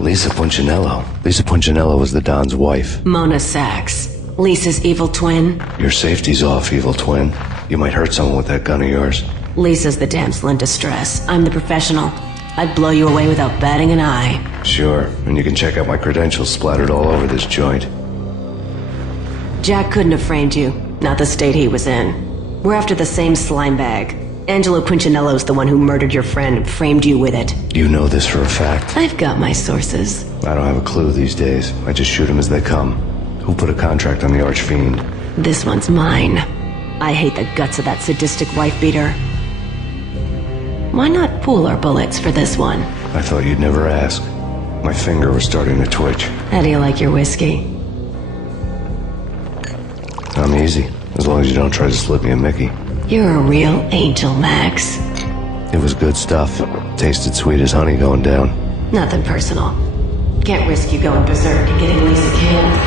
Lisa Punchinello. Lisa Punchinello was the Don's wife. Mona Sachs. Lisa's evil twin. Your safety's off, evil twin. You might hurt someone with that gun of yours. Lisa's the damsel in distress. I'm the professional. I'd blow you away without batting an eye. Sure, and you can check out my credentials splattered all over this joint. Jack couldn't have framed you. Not the state he was in. We're after the same slime bag. Angelo Punchinello's the one who murdered your friend and framed you with it. You know this for a fact? I've got my sources. I don't have a clue these days. I just shoot them as they come. Who put a contract on the archfiend? This one's mine. I hate the guts of that sadistic wife-beater. Why not pool our bullets for this one? I thought you'd never ask. My finger was starting to twitch. How do you like your whiskey? I'm easy, as long as you don't try to slip me a Mickey. You're a real angel, Max. It was good stuff. Tasted sweet as honey going down. Nothing personal. Can't risk you going berserk and getting Lisa killed.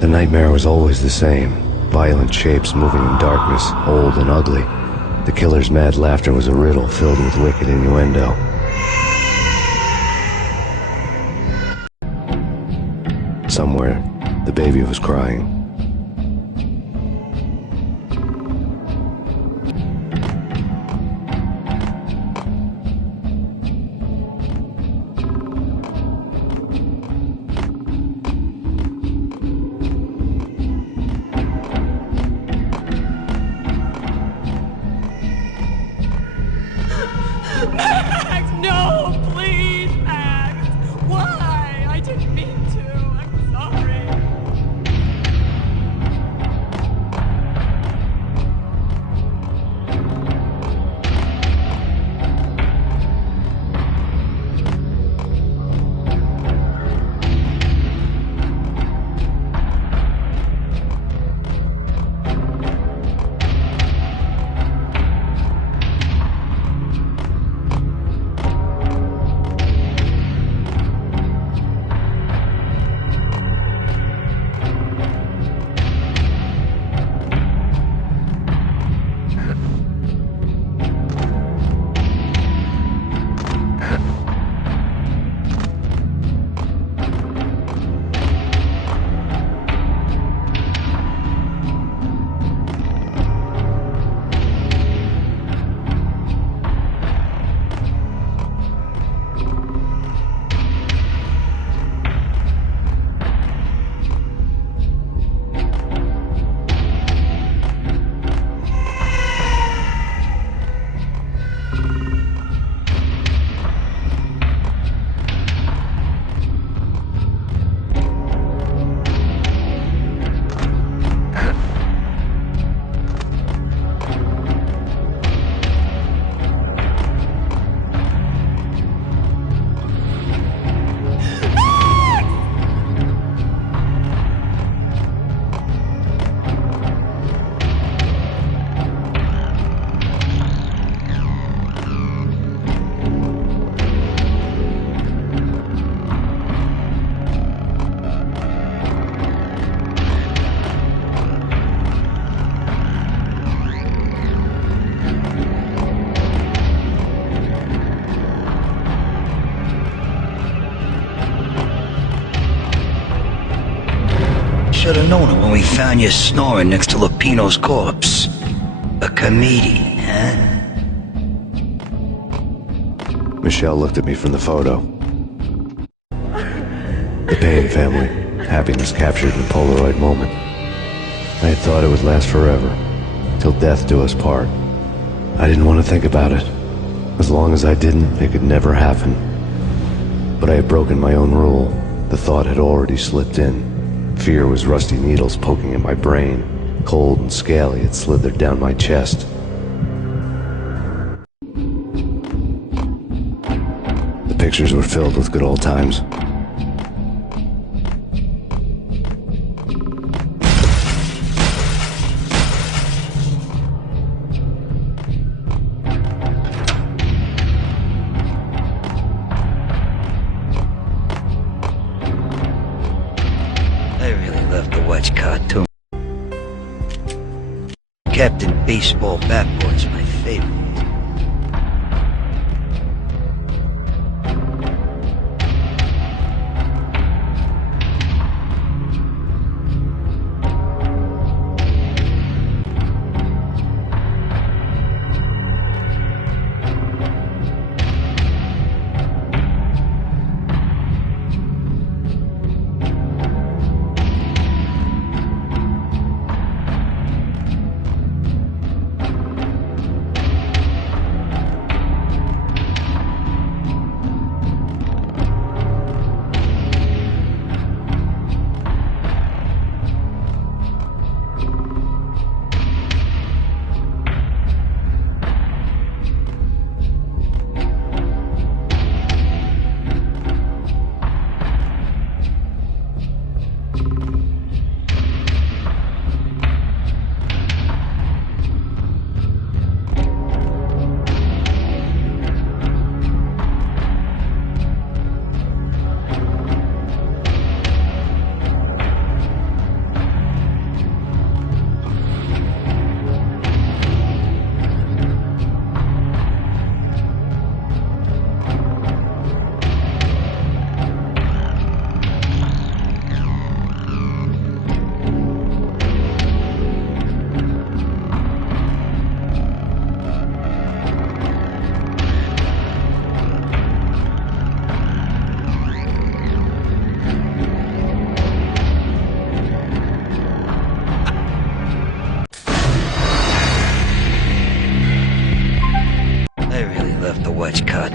The nightmare was always the same. Violent shapes moving in darkness, old and ugly. The killer's mad laughter was a riddle filled with wicked innuendo. Somewhere, the baby was crying. Max, no, please, Max. Why? I didn't mean to. I'm sorry. Should've known it when we found you snoring next to Lupino's corpse. A comedian, huh? Michelle looked at me from the photo. The Payne family. Happiness captured in a Polaroid moment. I had thought it would last forever, till death do us part. I didn't want to think about it. As long as I didn't, it could never happen. But I had broken my own rule. The thought had already slipped in. Fear was rusty needles poking at my brain. Cold and scaly, it slithered down my chest. The pictures were filled with good old times. I really love to watch cartoons. Captain Baseball Bat Boy's my favorite.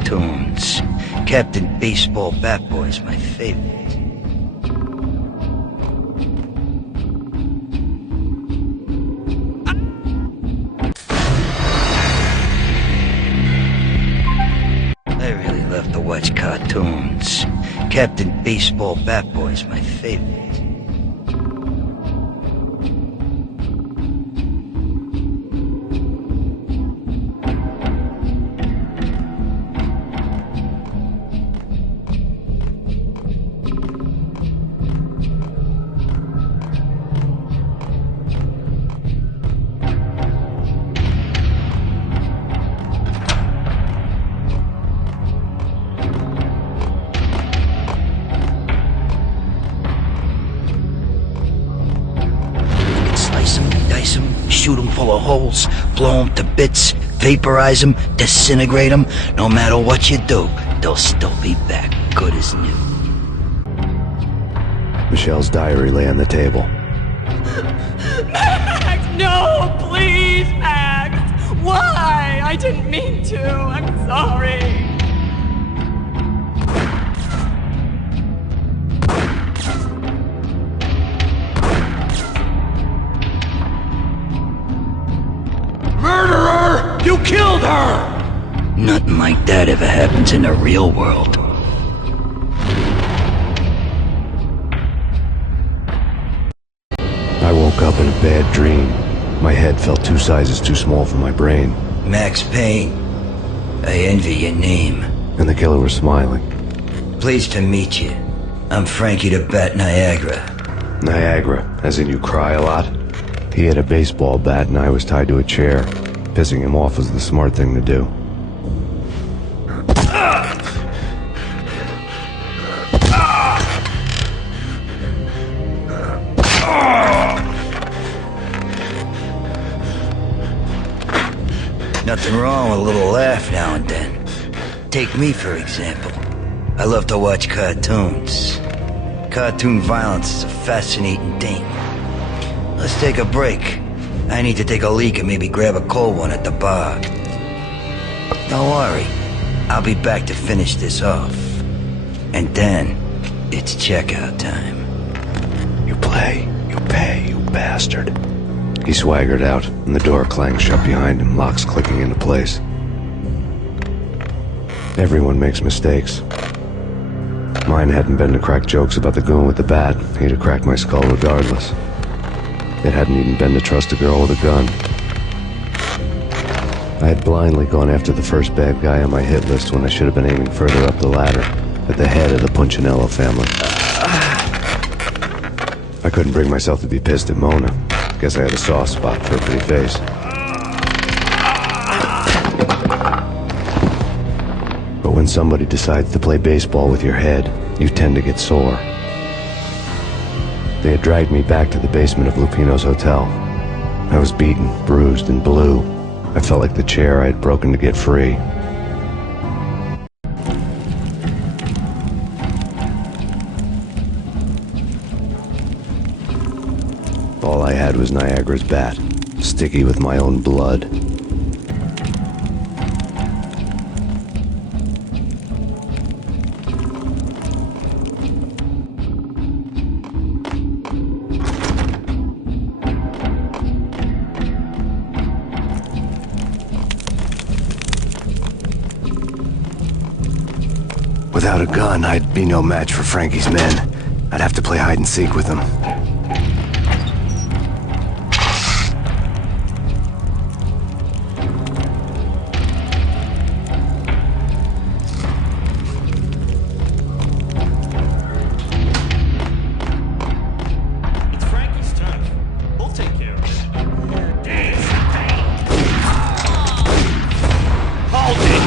cartoons. Captain Baseball Bat Boy's my favorite. I really love to watch cartoons. Captain Baseball Bat Boy's my favorite. Shoot them full of holes, blow them to bits, vaporize them, disintegrate them. No matter what you do, they'll still be back, good as new. Michelle's diary lay on the table. Max, no, please, Max. Why? I didn't mean to. I'm sorry. Murderer! You killed her! Nothing like that ever happens in the real world. I woke up in a bad dream. My head felt 2 sizes too small for my brain. Max Payne, I envy your name. And the killer was smiling. Pleased to meet you. I'm Frankie the Bat Niagara. Niagara, as in you cry a lot? He had a baseball bat and I was tied to a chair. Pissing him off was the smart thing to do. Nothing wrong with a little laugh now and then. Take me, for example. I love to watch cartoons. Cartoon violence is a fascinating thing. Let's take a break. I need to take a leak and maybe grab a cold one at the bar. Don't worry. I'll be back to finish this off. And then, it's checkout time. You play, you pay, you bastard. He swaggered out, and the door clanged shut behind him, locks clicking into place. Everyone makes mistakes. Mine hadn't been to crack jokes about the goon with the bat. He'd have cracked my skull regardless. It hadn't even been to trust a girl with a gun. I had blindly gone after the first bad guy on my hit list when I should have been aiming further up the ladder, at the head of the Punchinello family. I couldn't bring myself to be pissed at Mona. Guess I had a soft spot for a pretty face. But when somebody decides to play baseball with your head, you tend to get sore. They had dragged me back to the basement of Lupino's hotel. I was beaten, bruised, and blue. I felt like the chair I had broken to get free. All I had was Niagara's bat, sticky with my own blood. Without a gun, I'd be no match for Frankie's men. I'd have to play hide and seek with them. It's Frankie's turn. We'll take care of it. Hold it!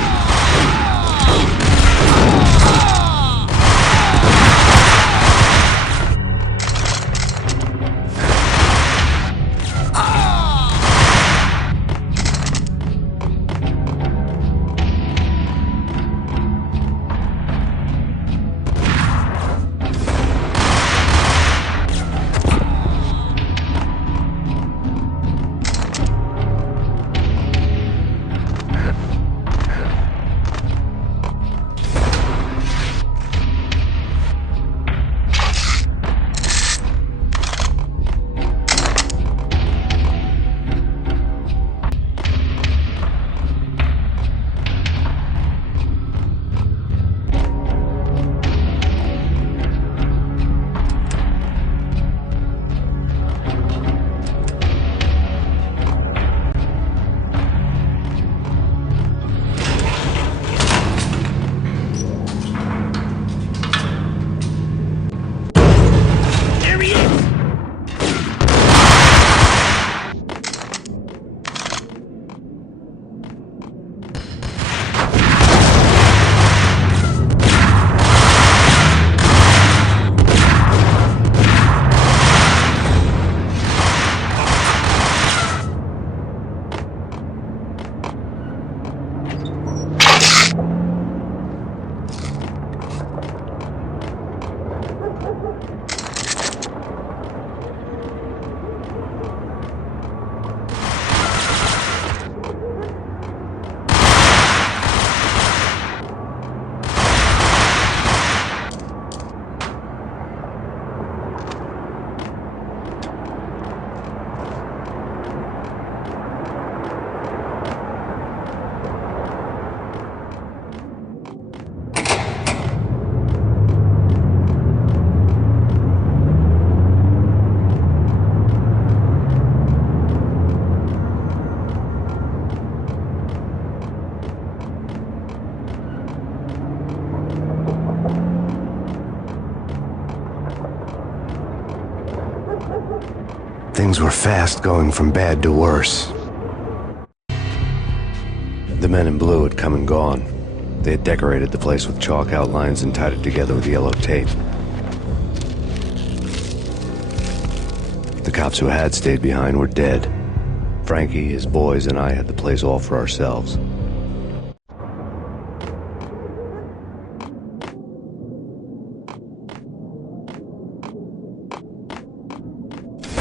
Things were fast going from bad to worse. The men in blue had come and gone. They had decorated the place with chalk outlines and tied it together with yellow tape. The cops who had stayed behind were dead. Frankie, his boys, and I had the place all for ourselves.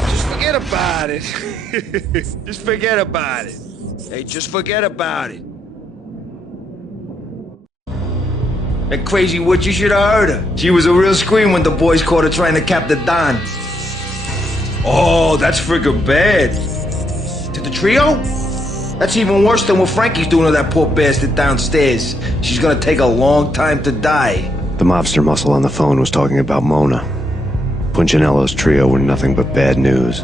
Just forget about it. Just forget about it. Hey, just forget about it. That crazy witch, you should have heard her. She was a real scream when the boys caught her trying to cap the Don. Oh, that's friggin' bad. To the trio? That's even worse than what Frankie's doing to that poor bastard downstairs. She's gonna take a long time to die. The mobster muscle on the phone was talking about Mona. Punchinello's trio were nothing but bad news.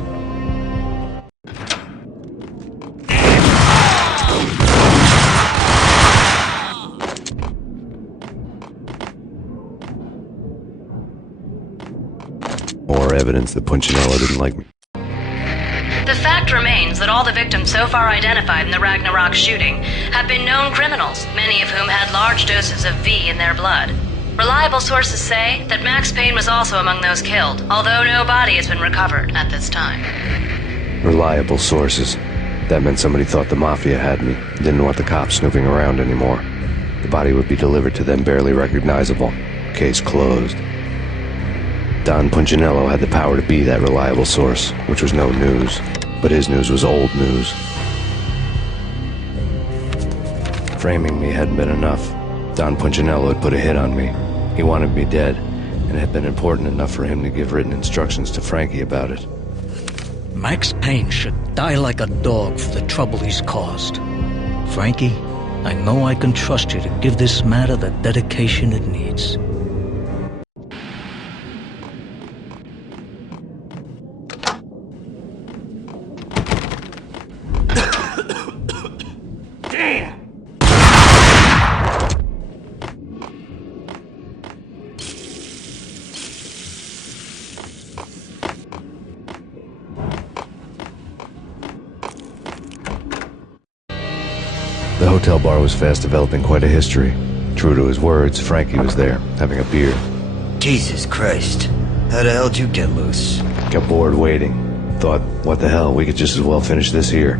More evidence that Punchinello didn't like me. The fact remains that all the victims so far identified in the Ragnarok shooting have been known criminals, many of whom had large doses of V in their blood. Reliable sources say that Max Payne was also among those killed, although no body has been recovered at this time. Reliable sources. That meant somebody thought the Mafia had me, didn't want the cops snooping around anymore. The body would be delivered to them barely recognizable. Case closed. Don Punchinello had the power to be that reliable source, which was no news. But his news was old news. Framing me hadn't been enough. Don Punchinello had put a hit on me. He wanted me dead, and it had been important enough for him to give written instructions to Frankie about it. Max Payne should die like a dog for the trouble he's caused. Frankie, I know I can trust you to give this matter the dedication it needs. The hotel bar was fast developing quite a history. True to his words, Frankie was there, having a beer. Jesus Christ. How the hell did you get loose? Got bored waiting. Thought, what the hell, we could just as well finish this here.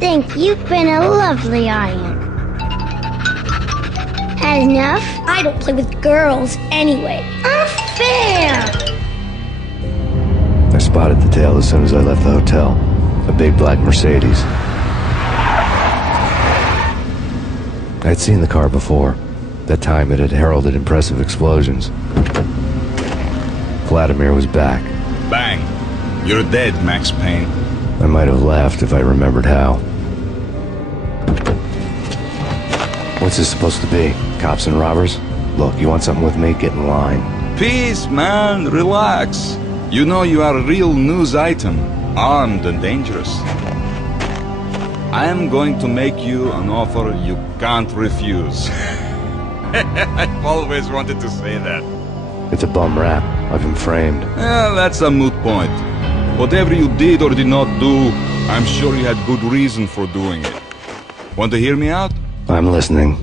Thank you. You've been a lovely audience. Had enough? I don't play with girls anyway. Unfair! I spotted the tail as soon as I left the hotel. A big black Mercedes. I'd seen the car before. That time it had heralded impressive explosions. Vladimir was back. Bang! You're dead, Max Payne. I might have laughed if I remembered how. What's this supposed to be? Cops and robbers? Look, you want something with me? Get in line. Peace, man. Relax. You know you are a real news item. Armed and dangerous. I am going to make you an offer you can't refuse. I've always wanted to say that. It's a bum rap. I've been framed. That's a moot point. Whatever you did or did not do, I'm sure you had good reason for doing it. Want to hear me out? I'm listening.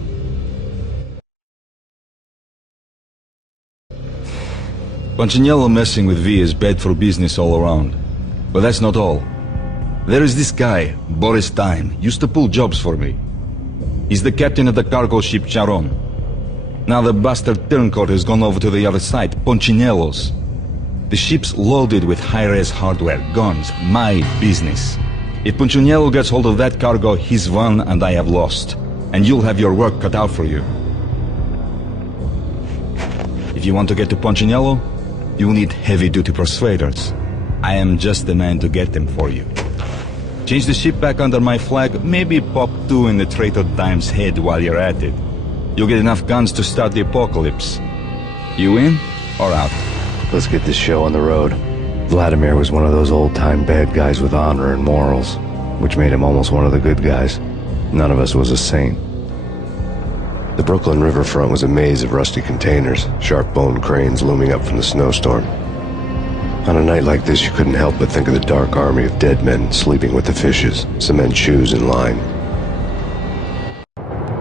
Punchinello messing with V is bad for business all around. But that's not all. There is this guy, Boris Time, used to pull jobs for me. He's the captain of the cargo ship Charon. Now the bastard turncoat has gone over to the other side, Punchinello's. The ship's loaded with high-res hardware, guns, my business. If Punchinello gets hold of that cargo, he's won and I have lost. And you'll have your work cut out for you. If you want to get to Punchinello, you need heavy-duty persuaders. I am just the man to get them for you. Change the ship back under my flag, maybe pop 2 in the traitor Dime's head while you're at it. You'll get enough guns to start the apocalypse. You in or out? Let's get this show on the road. Vladimir was one of those old-time bad guys with honor and morals, which made him almost one of the good guys. None of us was a saint. The Brooklyn riverfront was a maze of rusty containers, sharp-boned cranes looming up from the snowstorm. On a night like this, you couldn't help but think of the dark army of dead men sleeping with the fishes, cement shoes in line.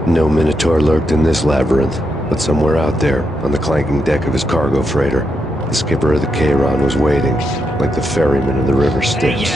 No Minotaur lurked in this labyrinth, but somewhere out there, on the clanking deck of his cargo freighter, the skipper of the Chiron was waiting, like the ferryman of the river Styx.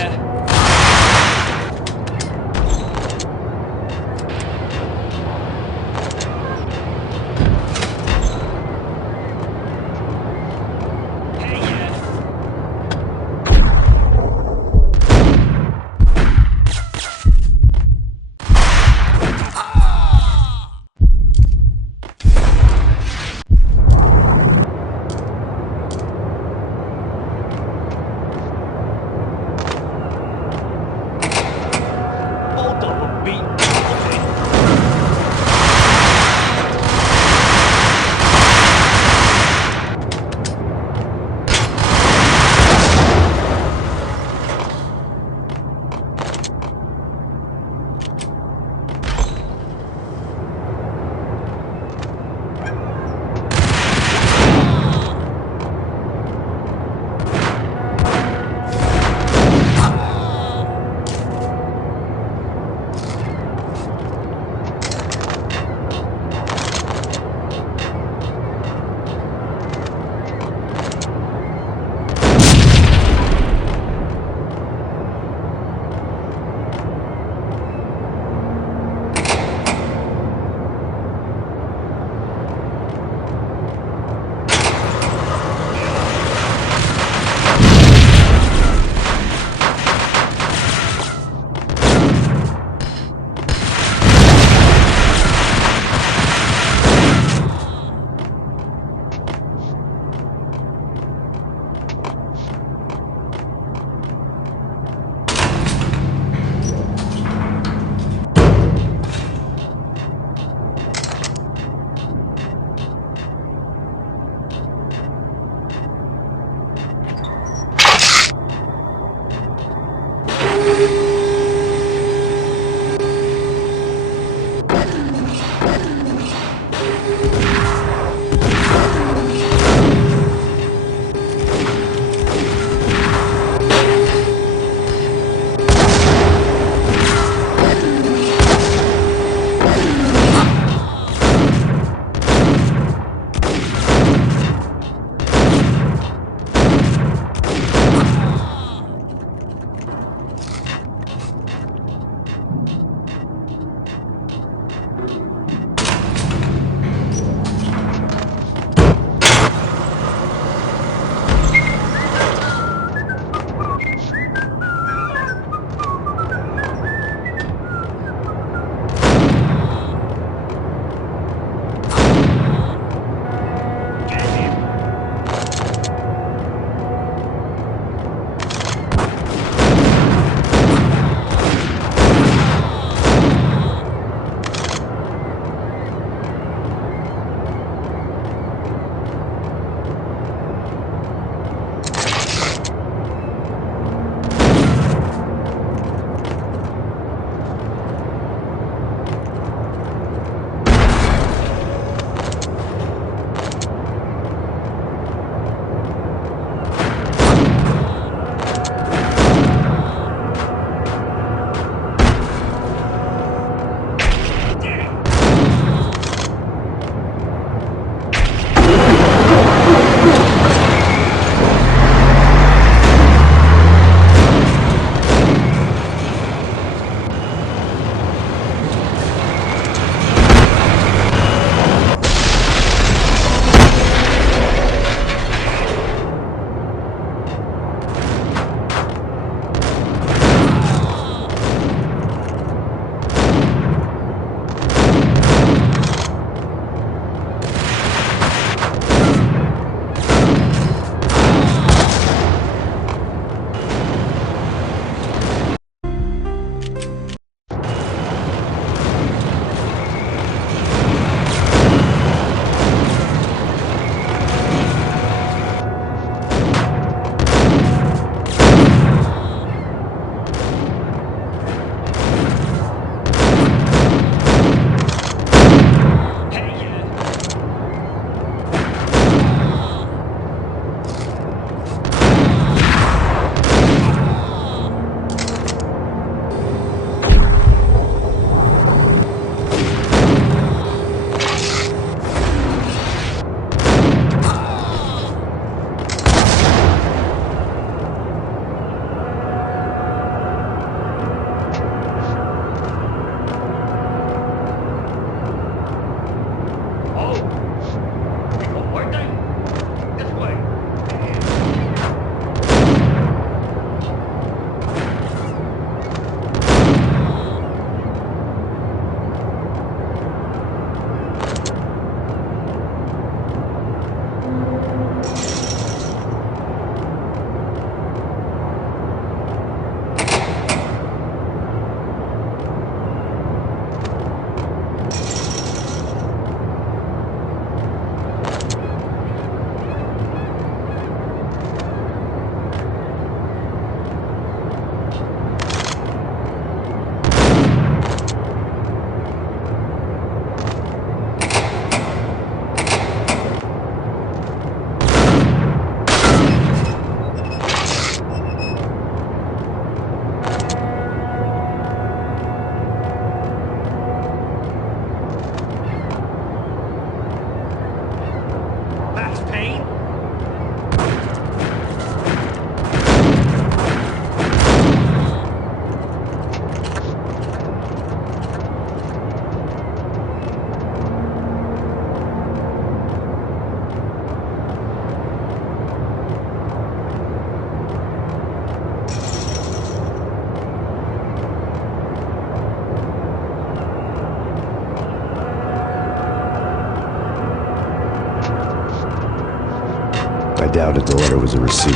I doubted the letter was a receipt.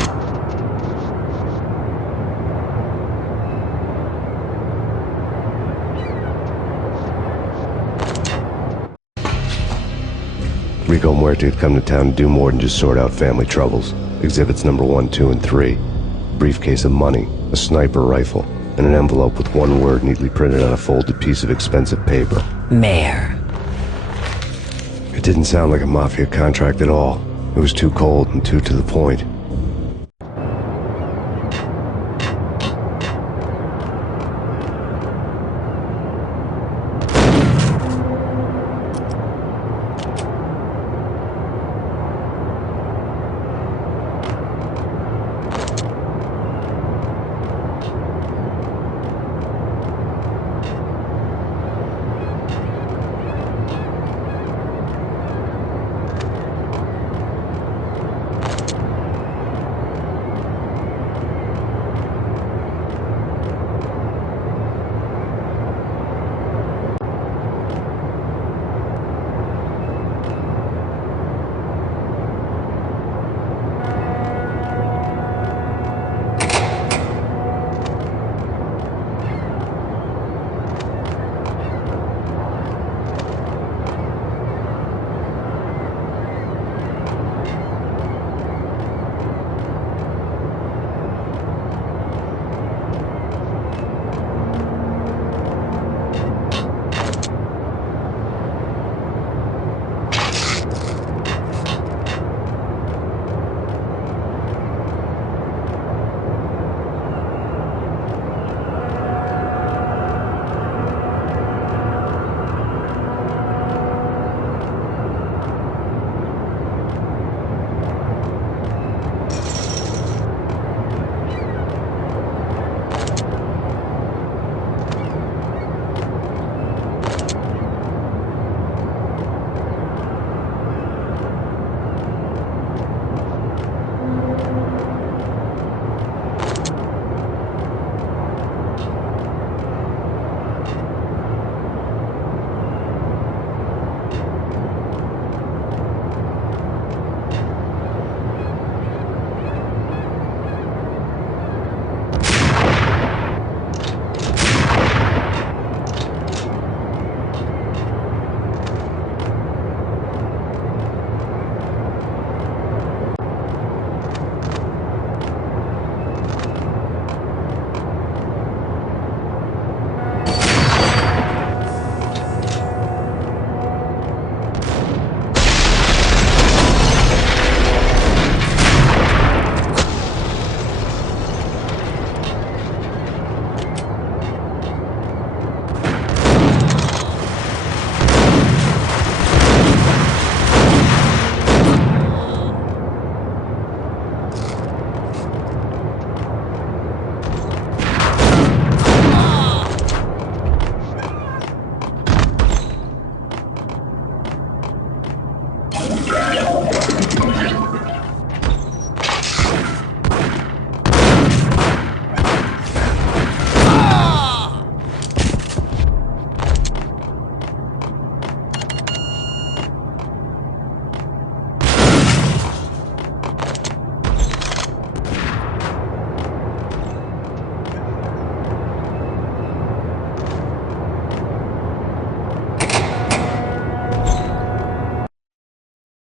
Rico Muerte had come to town to do more than just sort out family troubles. Exhibits number 1, 2, and 3. A briefcase of money, a sniper rifle, and an envelope with one word neatly printed on a folded piece of expensive paper. Mayor. It didn't sound like a mafia contract at all. It was too cold and too to the point.